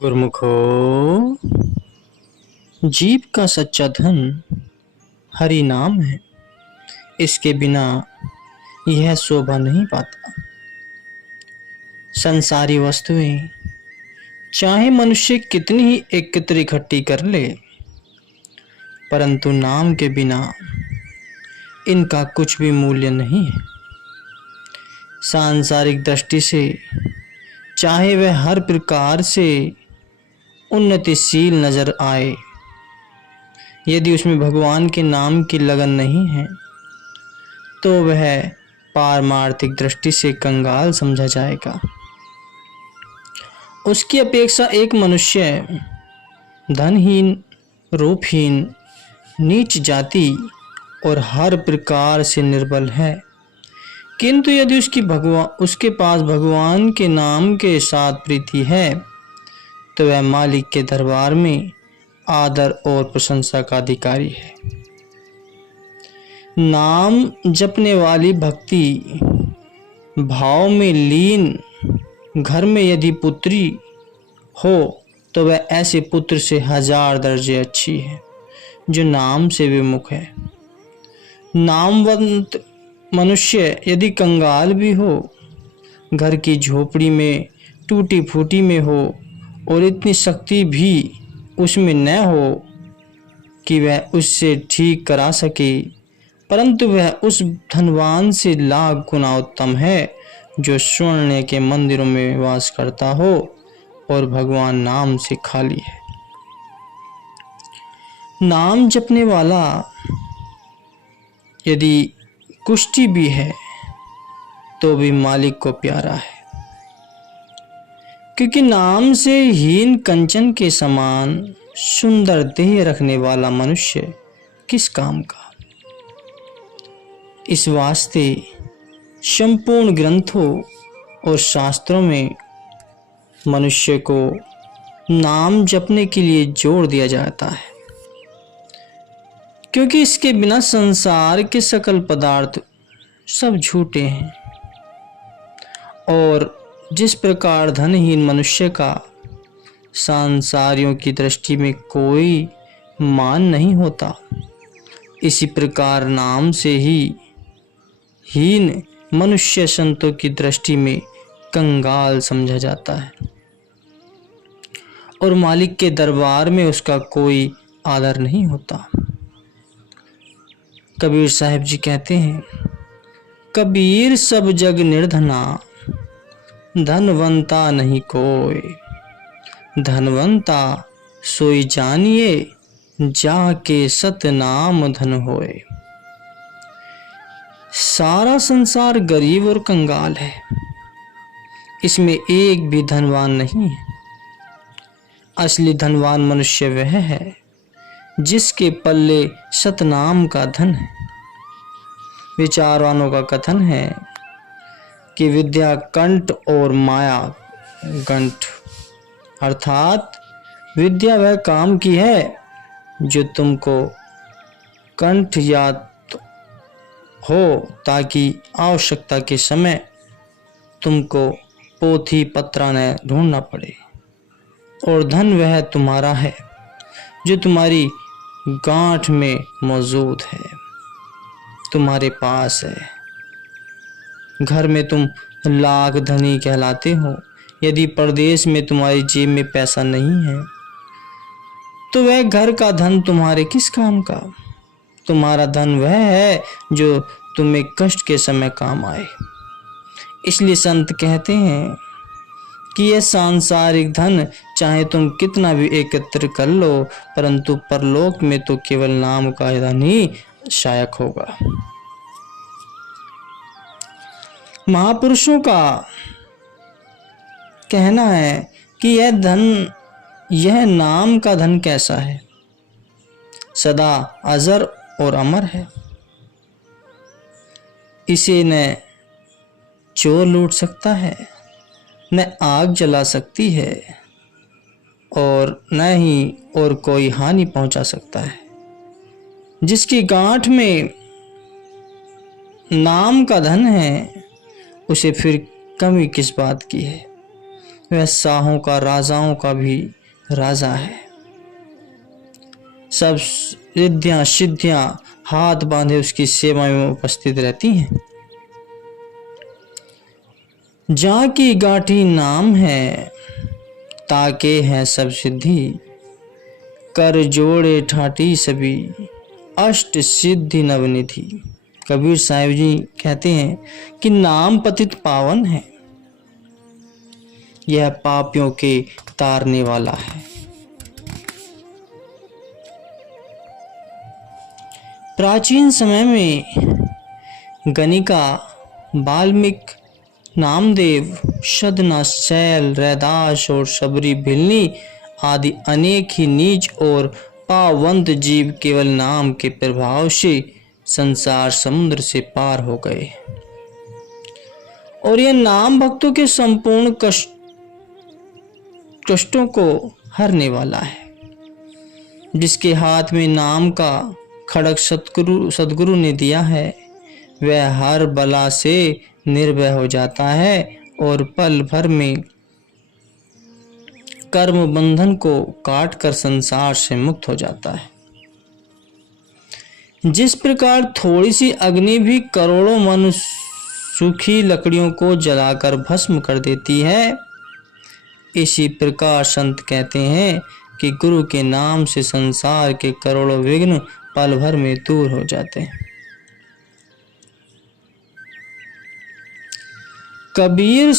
गुरमुखो, जीव का सच्चा धन हरि नाम है। इसके बिना यह शोभा नहीं पाता। संसारी वस्तुएं चाहे मनुष्य कितनी ही एकत्र इकट्ठी कर ले, परंतु नाम के बिना इनका कुछ भी मूल्य नहीं है। सांसारिक दृष्टि से चाहे वह हर प्रकार से उन्नतिशील नजर आए, यदि उसमें भगवान के नाम की लगन नहीं है तो वह पारमार्थिक दृष्टि से कंगाल समझा जाएगा। उसकी अपेक्षा एक मनुष्य धनहीन, रूपहीन, नीच जाति और हर प्रकार से निर्बल है, किंतु यदि उसके पास भगवान के नाम के साथ प्रीति है तो वह मालिक के दरबार में आदर और प्रशंसा का अधिकारी है। नाम जपने वाली भक्ति भाव में लीन घर में यदि पुत्री हो तो वह ऐसे पुत्र से 1000 दर्जे अच्छी है जो नाम से विमुख है। नामवंत मनुष्य यदि कंगाल भी हो, घर की झोपड़ी में टूटी फूटी में हो और इतनी शक्ति भी उसमें न हो कि वह उससे ठीक करा सके, परंतु वह उस धनवान से लाख गुना उत्तम है जो स्वर्ण के मंदिरों में वास करता हो और भगवान नाम से खाली है। नाम जपने वाला यदि कुष्ठी भी है तो भी मालिक को प्यारा है, क्योंकि नाम से हीन कंचन के समान सुंदर देह रखने वाला मनुष्य किस काम का। इस वास्ते संपूर्ण ग्रंथों और शास्त्रों में मनुष्य को नाम जपने के लिए जोर दिया जाता है, क्योंकि इसके बिना संसार के सकल पदार्थ सब झूठे हैं। और जिस प्रकार धनहीन मनुष्य का सांसारियों की दृष्टि में कोई मान नहीं होता, इसी प्रकार नाम से ही हीन मनुष्य संतों की दृष्टि में कंगाल समझा जाता है और मालिक के दरबार में उसका कोई आदर नहीं होता। कबीर साहब जी कहते हैं, कबीर सब जग निर्धना, धनवंता नहीं कोई, धनवंता सोई जानिए, जाके सतनाम धन होए। सारा संसार गरीब और कंगाल है, इसमें एक भी धनवान नहीं है। असली धनवान मनुष्य वह है जिसके पल्ले सतनाम का धन है। विचारवानों का कथन है कि विद्या कंठ और माया गंठ, अर्थात विद्या वह काम की है जो तुमको कंठ याद हो ताकि आवश्यकता के समय तुमको पोथी पत्रा न ढूंढना पड़े, और धन वह तुम्हारा है जो तुम्हारी गांठ में मौजूद है, तुम्हारे पास है। घर में तुम लाख धनी कहलाते हो, यदि परदेश में तुम्हारी जेब में पैसा नहीं है तो वह घर का धन तुम्हारे किस काम का। तुम्हारा धन वह है जो तुम्हें कष्ट के समय काम आए। इसलिए संत कहते हैं कि यह सांसारिक धन चाहे तुम कितना भी एकत्र कर लो, परंतु परलोक में तो केवल नाम का धन ही सहायक होगा। महापुरुषों का कहना है कि यह नाम का धन कैसा है, सदा अजर और अमर है। इसे न चोर लूट सकता है, न आग जला सकती है, और न ही और कोई हानि पहुंचा सकता है। जिसकी गांठ में नाम का धन है, उसे फिर कमी किस बात की है। वह शाहों का राजाओं का भी राजा है। सब रिद्धियां सिद्धियां हाथ बांधे उसकी सेवा में उपस्थित रहती हैं। जहाँ की गाठी नाम है, ताके हैं सब सिद्धि, कर जोड़े ठाठी सभी, अष्ट सिद्धि नवनिधि। कबीर साहिब जी कहते हैं कि नाम पतित पावन है, यह पापियों के तारने वाला है। प्राचीन समय में गणिका, वाल्मीकि, नामदेव, शदना, शैल, रैदास और शबरी भिलनी आदि अनेक ही नीच और पावंत जीव केवल नाम के प्रभाव से संसार समुद्र से पार हो गए। और यह नाम भक्तों के संपूर्ण कष्टों को हरने वाला है। जिसके हाथ में नाम का खड़ग सदगुरु ने दिया है, वह हर बला से निर्भय हो जाता है और पल भर में कर्म बंधन को काटकर संसार से मुक्त हो जाता है। जिस प्रकार थोड़ी सी अग्नि भी करोड़ों मन सूखी लकड़ियों को जलाकर भस्म कर देती है, इसी प्रकार संत कहते हैं कि गुरु के नाम से संसार के करोड़ों विघ्न पल भर में दूर हो जाते हैं। कबीर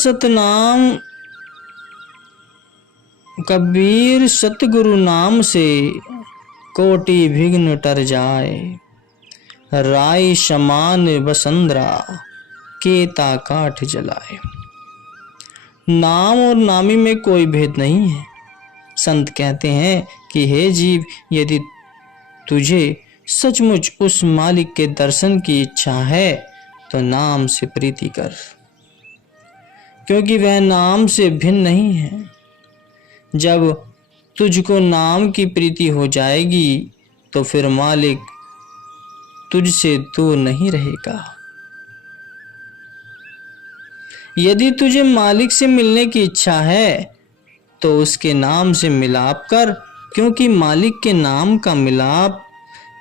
सतगुरु नाम से कोटि विघ्न टर जाए, राई समान वसुंधरा केता काठ जलाए। नाम और नामी में कोई भेद नहीं है। संत कहते हैं कि हे जीव, यदि तुझे सचमुच उस मालिक के दर्शन की इच्छा है तो नाम से प्रीति कर, क्योंकि वह नाम से भिन्न नहीं है। जब तुझको नाम की प्रीति हो जाएगी तो फिर मालिक तुझसे दूर नहीं रहेगा। यदि तुझे मालिक से मिलने की इच्छा है तो उसके नाम से मिलाप कर, क्योंकि मालिक के नाम का मिलाप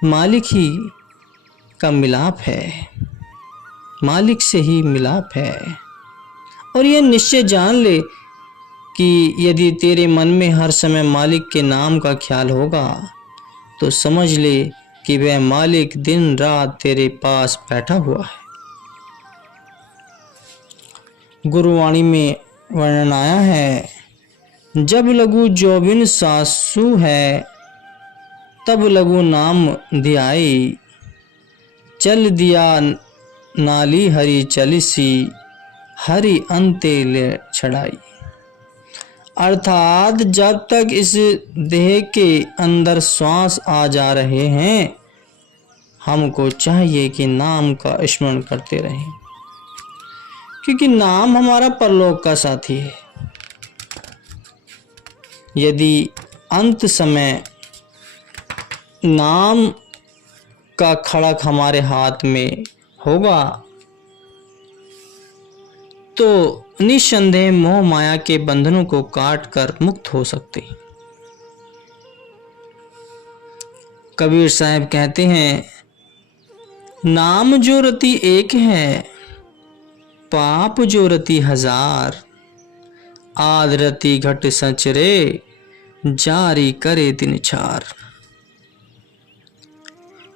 मालिक ही का मिलाप है, मालिक से ही मिलाप है। और यह निश्चय जान ले कि यदि तेरे मन में हर समय मालिक के नाम का ख्याल होगा तो समझ ले कि वह मालिक दिन रात तेरे पास बैठा हुआ है। गुरुवाणी में वर्णन आया है, जब लघु जोबिन सासु है, तब लघु नाम ध्याई, चल दिया नाली हरी चलिसी, हरि अंते ले छड़ाई। अर्थात जब तक इस देह के अंदर श्वास आ जा रहे हैं, हमको चाहिए कि नाम का स्मरण करते रहें, क्योंकि नाम हमारा परलोक का साथी है। यदि अंत समय नाम का खड़क हमारे हाथ में होगा तो निस्संदेह मोह माया के बंधनों को काट कर मुक्त हो सकते हैं। कबीर साहब कहते हैं, नाम जो रति एक है, पाप जो रति हजार, आद रति घट संचरे, जारी करे दिन छार।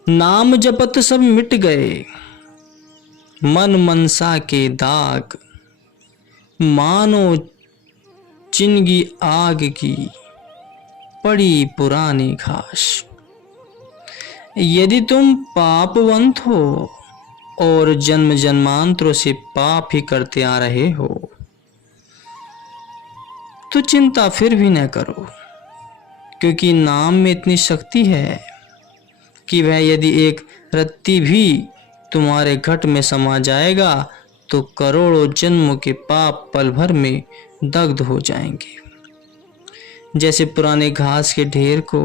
नाम जपत सब मिट गए, मन मनसा के दाग, मानो चिनगी आग की पड़ी पुरानी घास। यदि तुम पापवंत हो और जन्म जन्मांतरों से पाप ही करते आ रहे हो तो चिंता फिर भी न करो, क्योंकि नाम में इतनी शक्ति है कि वह यदि एक रत्ती भी तुम्हारे घट में समा जाएगा तो करोड़ों जन्मों के पाप पल भर में दग्ध हो जाएंगे। जैसे पुराने घास के ढेर को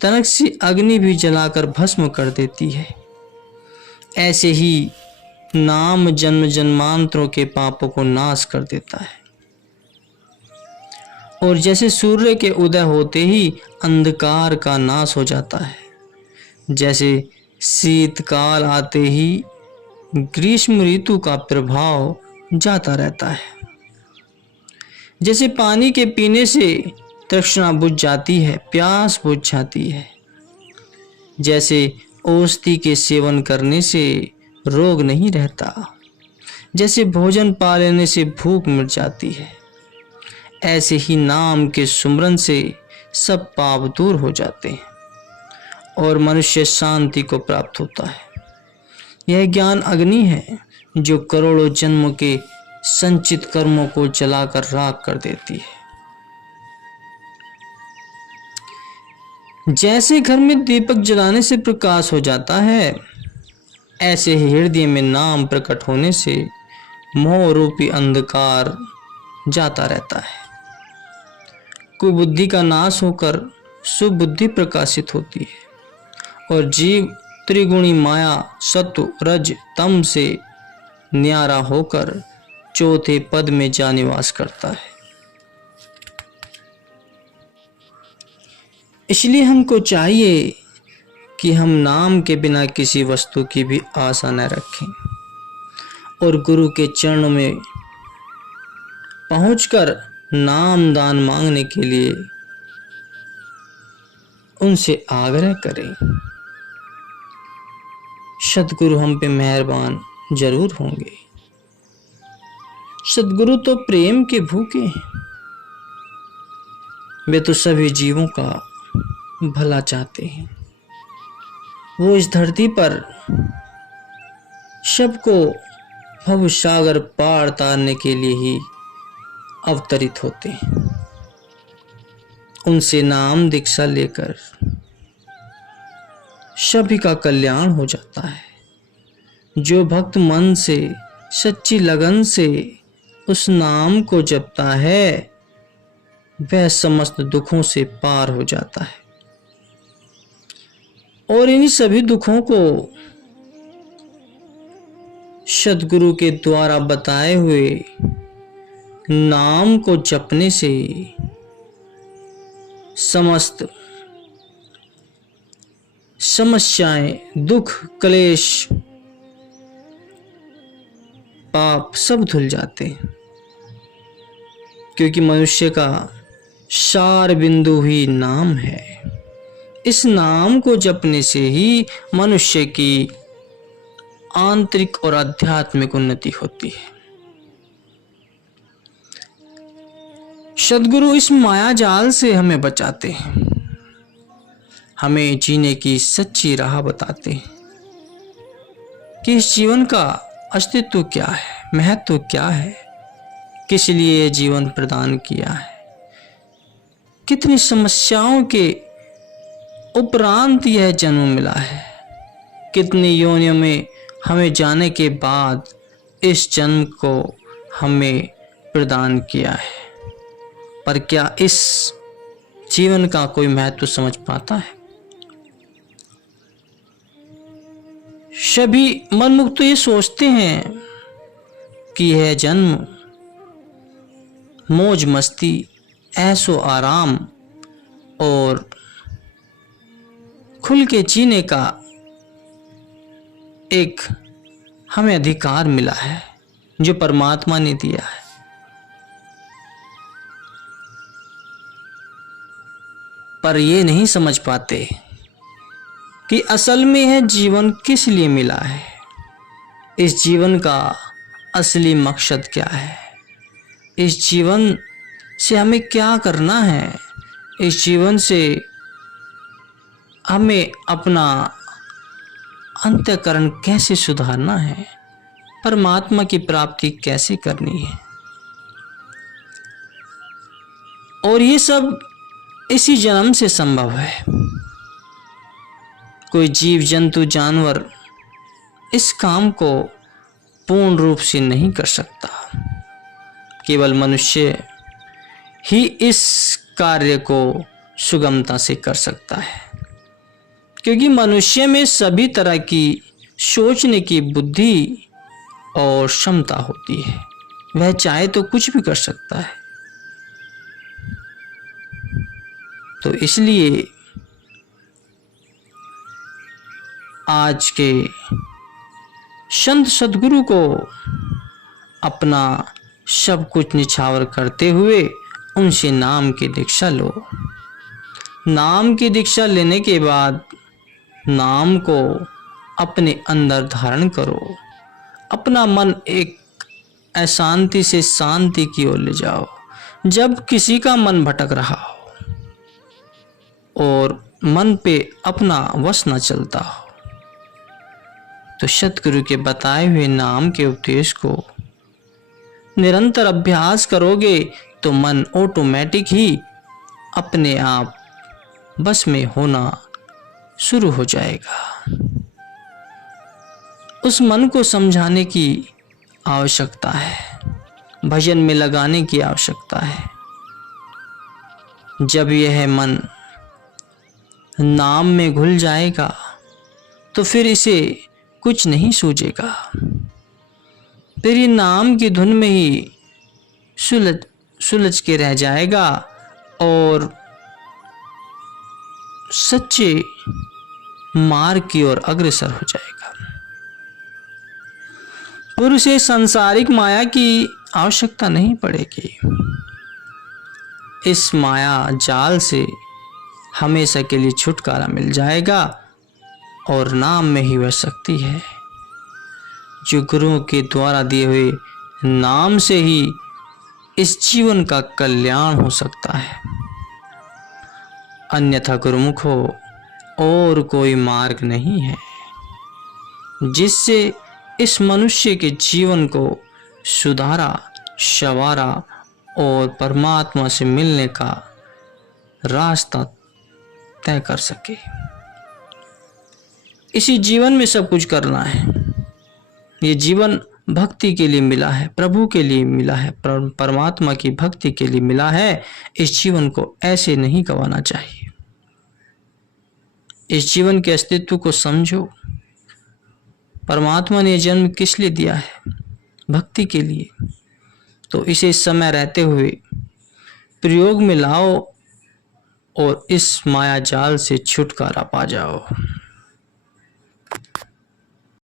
तनक सी अग्नि भी जलाकर भस्म कर देती है, ऐसे ही नाम जन्म जन्मांतरों के पापों को नाश कर देता है। और जैसे सूर्य के उदय होते ही अंधकार का नाश हो जाता है, जैसे शीतकाल आते ही ग्रीष्म ऋतु का प्रभाव जाता रहता है, जैसे पानी के पीने से तृष्णा बुझ जाती है, प्यास बुझ जाती है, जैसे औषधि के सेवन करने से रोग नहीं रहता, जैसे भोजन पा लेने से भूख मिट जाती है, ऐसे ही नाम के सुमरन से सब पाप दूर हो जाते हैं और मनुष्य शांति को प्राप्त होता है। यह ज्ञान अग्नि है जो करोड़ों जन्मों के संचित कर्मों को जलाकर राख कर देती है। जैसे घर में दीपक जलाने से प्रकाश हो जाता है, ऐसे ही हृदय में नाम प्रकट होने से मोह रूपी अंधकार जाता रहता है। कुबुद्धि का नाश होकर सुबुद्धि प्रकाशित होती है और जीव त्रिगुणी माया सत्व रज तम से न्यारा होकर चौथे पद में जा निवास करता है। इसलिए हमको चाहिए कि हम नाम के बिना किसी वस्तु की भी आशा न रखें और गुरु के चरणों में पहुंचकर नाम दान मांगने के लिए उनसे आग्रह करें। सद्गुरु हम पे मेहरबान जरूर होंगे। सद्गुरु तो प्रेम के भूखे हैं, वे तो सभी जीवों का भला चाहते हैं। वो इस धरती पर सबको भव सागर पार तारने के लिए ही अवतरित होते हैं। उनसे नाम दीक्षा लेकर सभी का कल्याण हो जाता है। जो भक्त मन से सच्ची लगन से उस नाम को जपता है, वह समस्त दुखों से पार हो जाता है और इन्हीं सभी दुखों को सद्गुरु के द्वारा बताए हुए नाम को जपने से समस्त समस्याएं, दुख, क्लेश, पाप सब धुल जाते हैं, क्योंकि मनुष्य का सार बिंदु ही नाम है। इस नाम को जपने से ही मनुष्य की आंतरिक और आध्यात्मिक उन्नति होती है। सद्गुरु इस माया जाल से हमें बचाते हैं, हमें जीने की सच्ची राह बताते हैं कि इस जीवन का अस्तित्व क्या है, महत्व क्या है, किस लिए ये जीवन प्रदान किया है, कितनी समस्याओं के उपरांत यह जन्म मिला है, कितनी योनियों में हमें जाने के बाद इस जन्म को हमें प्रदान किया है। पर क्या इस जीवन का कोई महत्व समझ पाता है? सभी मनमुक्त तो ये सोचते हैं कि यह जन्म मौज मस्ती, ऐशो आराम और खुल के जीने का एक हमें अधिकार मिला है जो परमात्मा ने दिया है। पर ये नहीं समझ पाते कि असल में यह जीवन किस लिए मिला है, इस जीवन का असली मकसद क्या है, इस जीवन से हमें क्या करना है, इस जीवन से हमें अपना अंतःकरण कैसे सुधारना है, परमात्मा की प्राप्ति कैसे करनी है। और ये सब इसी जन्म से संभव है। कोई जीव जंतु जानवर इस काम को पूर्ण रूप से नहीं कर सकता, केवल मनुष्य ही इस कार्य को सुगमता से कर सकता है, क्योंकि मनुष्य में सभी तरह की सोचने की बुद्धि और क्षमता होती है। वह चाहे तो कुछ भी कर सकता है। तो इसलिए आज के संत सद्गुरु को अपना सब कुछ निछावर करते हुए उनसे नाम की दीक्षा लो। नाम की दीक्षा लेने के बाद नाम को अपने अंदर धारण करो। अपना मन एक अशांति से शांति की ओर ले जाओ। जब किसी का मन भटक रहा हो और मन पे अपना वश न चलता हो, तो सतगुरु के बताए हुए नाम के उपदेश को निरंतर अभ्यास करोगे तो मन ऑटोमेटिक ही अपने आप बस में होना शुरू हो जाएगा। उस मन को समझाने की आवश्यकता है, भजन में लगाने की आवश्यकता है। जब यह मन नाम में घुल जाएगा तो फिर इसे कुछ नहीं सूझेगा। फिर ये नाम की धुन में ही सुलझ के रह जाएगा और सच्चे मार्ग की ओर अग्रसर हो जाएगा। फिर उसे सांसारिक माया की आवश्यकता नहीं पड़ेगी। इस माया जाल से हमेशा के लिए छुटकारा मिल जाएगा और नाम में ही वह शक्ति है जो गुरुओं के द्वारा दिए हुए नाम से ही इस जीवन का कल्याण हो सकता है। अन्यथा गुरुमुख हो और कोई मार्ग नहीं है जिससे इस मनुष्य के जीवन को सुधारा, संवारा और परमात्मा से मिलने का रास्ता तय कर सके। इसी जीवन में सब कुछ करना है। ये जीवन भक्ति के लिए मिला है, प्रभु के लिए मिला है, परमात्मा की भक्ति के लिए मिला है। इस जीवन को ऐसे नहीं गंवाना चाहिए। इस जीवन के अस्तित्व को समझो। परमात्मा ने जन्म किस लिए दिया है? भक्ति के लिए। तो इसे समय रहते हुए प्रयोग में लाओ और इस माया जाल से छुटकारा पा जाओ।